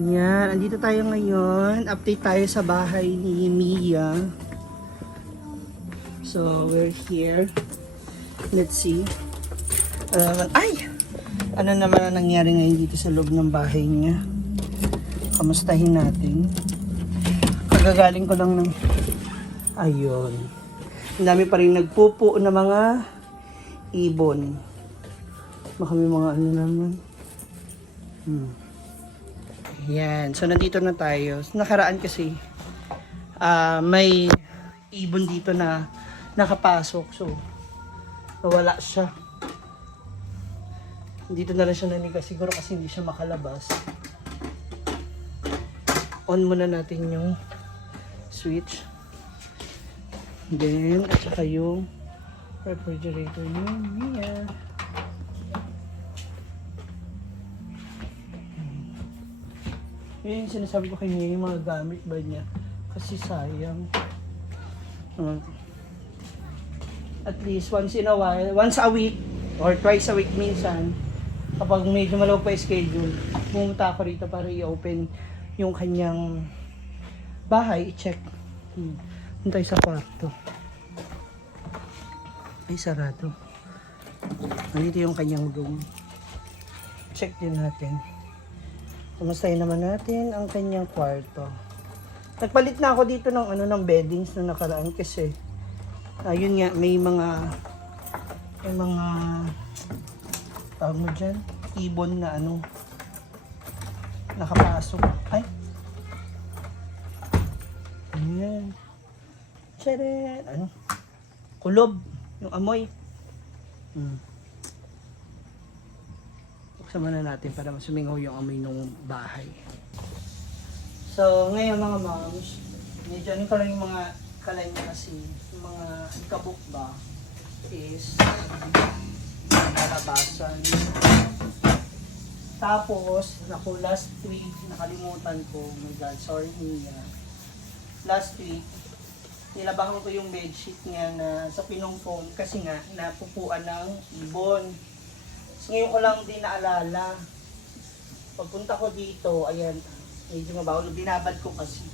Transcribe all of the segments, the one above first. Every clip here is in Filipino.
Yan, andito tayo ngayon. Update tayo sa bahay ni Mia. So, we're here. Let's see. Ano naman ang nangyari ngayon dito sa loob ng bahay niya? Kamustahin natin. Kagagaling ko lang ng... Ayun. Ang dami pa rin nagpupo na mga ibon. Baka may mga ano naman. Yan. So, nandito na tayo. Nakaraan kasi, may ibon dito na nakapasok. So, nawala siya. Dito na lang siya nanigas. Siguro kasi hindi siya makalabas. On muna natin yung switch. Then, at saka yung refrigerator niya. Yeah. Yun yung sinasabi ko kay niya, yung mga gamit ba niya. Kasi sayang. At least once in a while, once a week, or twice a week minsan, kapag medyo malaw pa yung schedule, pumunta ako rito para i-open yung kanyang bahay, i-check. Puntay sa kwarto. Ay, sarado. Nandito yung kanyang room. Check din natin. Kumustahin naman natin ang kanyang kwarto. Nagpalit na ako dito ng beddings na nakaraan kasi ayun nga, may mga tawag mo dyan, ibon na nakapasok. Ay! Ayan. Charan! Kulob. Yung amoy. Buksan muna natin para masumingaw yung amoy ng bahay. So, ngayon mga moms, medyo ko lang yung mga kalay niya kasi yung mga kabuk ba is nalabasan. Tapos, last week, nakalimutan ko, oh my god, sorry niya. Last week, nilabahan ko yung bedsheet niya na sa pinong foam kasi nga napupuan ng ibon. So, ngayon ko lang din naalala. Pagpunta ko dito, ayan, medyo mabaho. Binabad ko kasi.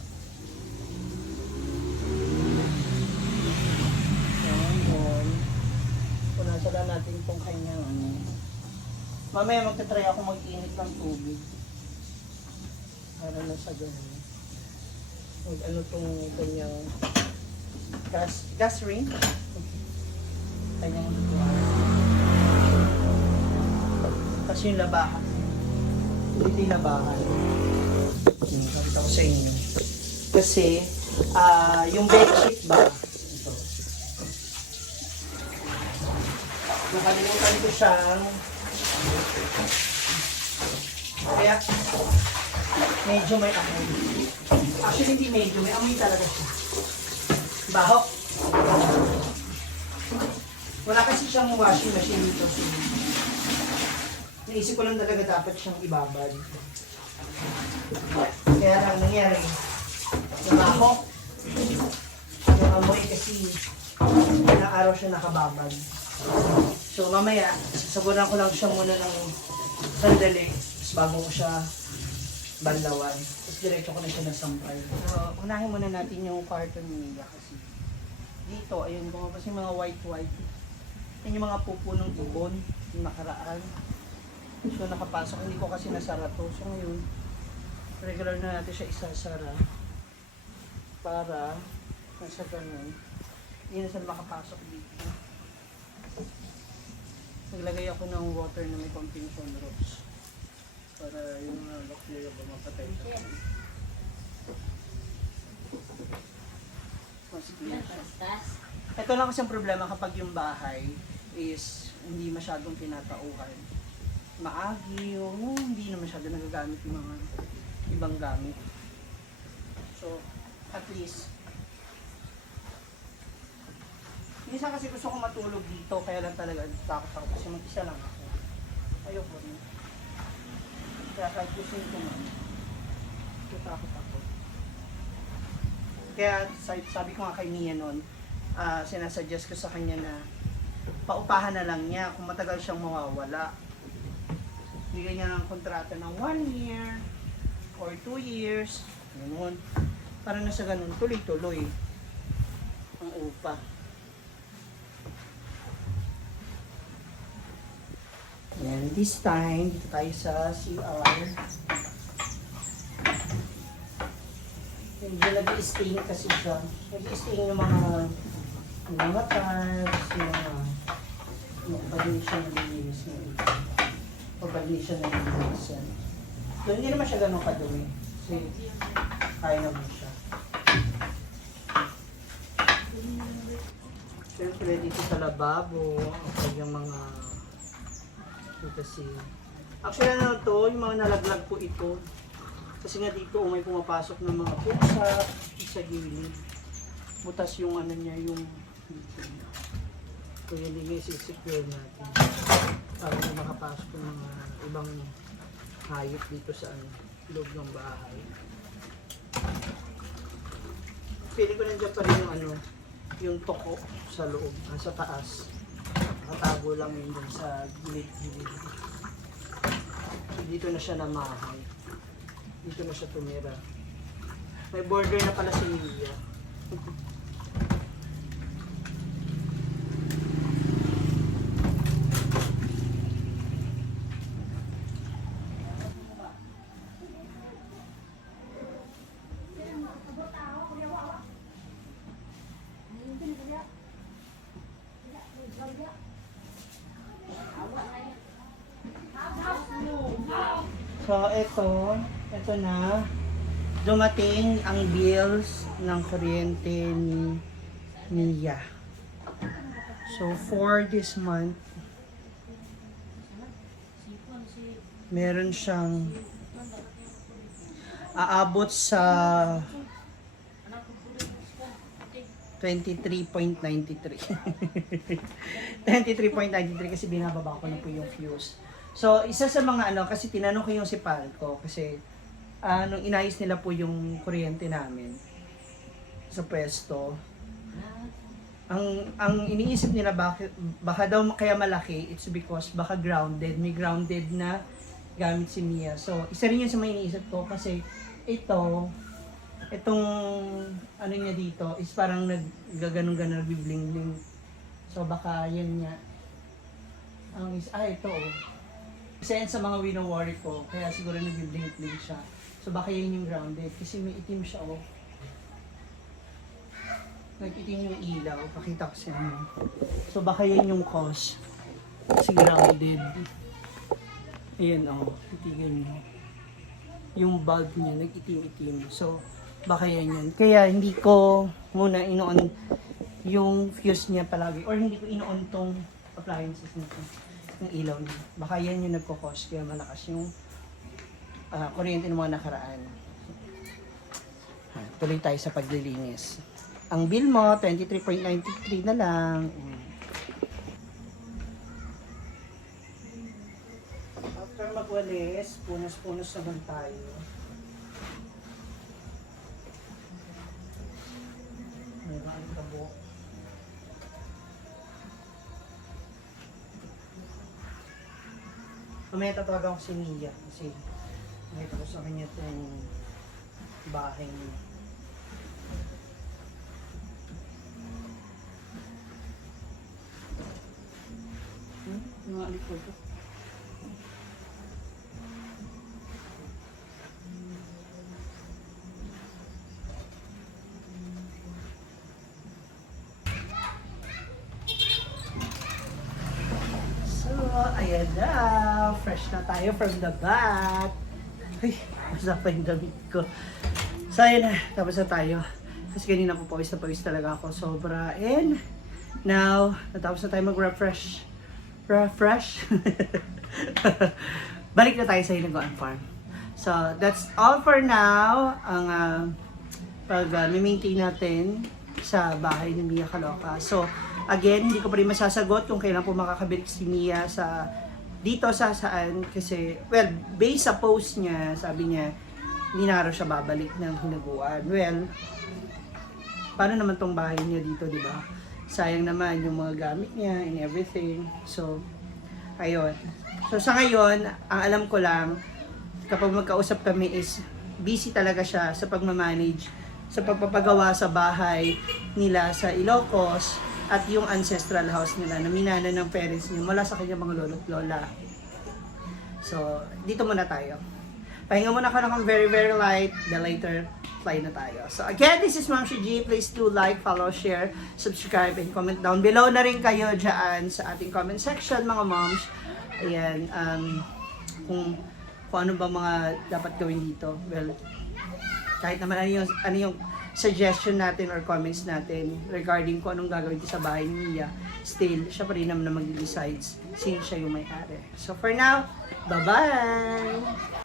Ayan. Punasan lang natin itong kanyang Mamaya magtatry ako mag-init ng tubig. Para na sa ganun. Itong kanyang gas ring. Kanyang kasi yung labahan. Hindi yung labahan. Nakita ko sa inyo. Kasi, yung bedsheet ba? Ito. Nakalimutan ko siyang kaya medyo may amoy. Actually, hindi medyo. May amoy talaga siya. Baho. Wala kasi siyang washing machine dito. Naisip ko lang talaga dapat siyang ibabad. Kaya lang nangyari. Nabaho. Yung amoy kasi ilang araw siya nakababad. So mamaya, sasabunan ko lang siya muna ng sandali. Tapos bago ko siya banlawan. Tapos diretso ko na siya nasampay. So unahin muna natin yung kwarto ni Mia kasi dito, ayun, bumabas yung mga white. Yan yung mga pupo ng ibon, yung nakaraan. So nakapasok, hindi ko kasi nasara to. So ngayon, regular na natin siya isasara para nasa ganun. Hindi na sila makapasok dito. Naglagay ako ng water na may konting sunroofs para yung bacteria ba mapatay siya. Ito lang kasi ang problema kapag yung bahay is hindi masyadong tinatauhan. Maagi yung hindi na masyado nagagamit yung mga ibang gamit. So, at least minsan kasi gusto ko matulog dito, kaya lang talaga takot ako kasi mag-isa lang ako. Ayoko rin. Kaya kahit gusto ko man, takot ako. Kaya sabi ko nga kay Mia noon, sinasuggest ko sa kanya na paupahan na lang niya kung matagal siyang mawawala. Bigyan niya ng kontrata ng 1 year or 2 years. Ganun. Para na sa ganun, tuloy-tuloy ang upa. And this time, dito tayo sa CR. Medyo nag-i-stain kasi siya. Nag-i-stain yung mga tabs, yung pag hindi siya nalilinis ng ito. O pag hindi siya nalilinis yan. So, hindi naman siya ganun kadumi. Kasi, kaya naman siya. Siyempre, dito sa lababo, yung mga kasi actually ano to, yung mga nalaglag po ito. Kasi nga dito may pumapasok ng mga pusa sa gilid. Butas yung ano niya, yung so yun yung isi-secure natin. Para na makapasok ng mga ibang hayop dito sa loob ng bahay. Pili ko nandiyan pa rin yung ano, yung toko sa loob, sa taas. Nakatago lang yun dun sa gilid-gilid. Dito na siya namahay. Dito na siya tumira. May border na pala si Mia. So, ito na. Dumating ang bills ng kuryente ni Mia. So, for this month, meron siyang aabot sa 23.93. 23.93 kasi binababa ko na po yung fuse. So, isa sa mga kasi tinanong ko yung si Palco kasi nung inayos nila po yung kuryente namin sa pwesto, ang iniisip nila baka daw kaya malaki, it's because baka may grounded na gamit si Mia. So, isa rin yun sa mga iniisip ko kasi itong niya dito is parang naggaganong-ganon, nagbibling-bling. So, baka yan nga. Ito Isa yan sa mga wino-worry ko, kaya siguro nag-blink-blink siya. So baka yun yung grounded, kasi may itim siya Nag-itim yung ilaw, pakita ko sa inyo. So baka yan yung cause, kasi grounded. Ayan titigan nyo. Yung bulb niya, nag-itim-itim. So baka yan yun. Kaya hindi ko muna ino-on yung fuse niya palagi, or hindi ko ino-on tong appliances nito. Yung ilaw niya. Baka yan yung nagkukos, kaya malakas yung kuryente ng mga nakaraan. Tuloy tayo sa paglilinis. Ang bill mo, 23.93 na lang. After magwalis, punas-punas naman tayo. May mga alikabok. Mamaya tatawagan ko si Mia kasi nakita ko sa kanya itong bahay niya. Mga alikod ko. Ayan na, fresh na tayo from the bath. Ay, basa pa yung damit ko. So ayan na, tapos na tayo. Kasi kanina po pawis na pawis talaga ako sobra. And now, natapos na tayo mag-refresh. Balik na tayo sa Hinaguan Farm. So that's all for now. Ang pag-maintain natin sa bahay ni Mia Caloocan. So again, hindi ko pa rin masasagot kung kailan po makakabalik si Mia dito sa saan. Kasi, well, based sa post niya, sabi niya, hindi na raw siya babalik ng Hinaguan. Well, paano naman tong bahay niya dito, di ba? Sayang naman yung mga gamit niya and everything. So, ayun. So, sa ngayon, ang alam ko lang, kapag magkausap kami is, busy talaga siya sa pagmamanage, sa pagpapagawa sa bahay nila sa Ilocos at yung ancestral house nila na minana ng parents niya mula sa kanyang mga lolo't lola. So, dito muna tayo. Pahinga muna ka ng very, very light. The later, fly na tayo. So, again, this is Ma'am Shi G. Please do like, follow, share, subscribe, and comment down below na rin kayo dyan sa ating comment section, mga moms. Ayan, kung ano ba mga dapat gawin dito. Well, kahit naman ano yung suggestion natin or comments natin regarding kung anong gagawin ko sa bahay ni Mia, still, siya pa rin naman na mag-decides since siya yung may-ari. So, for now, bye-bye!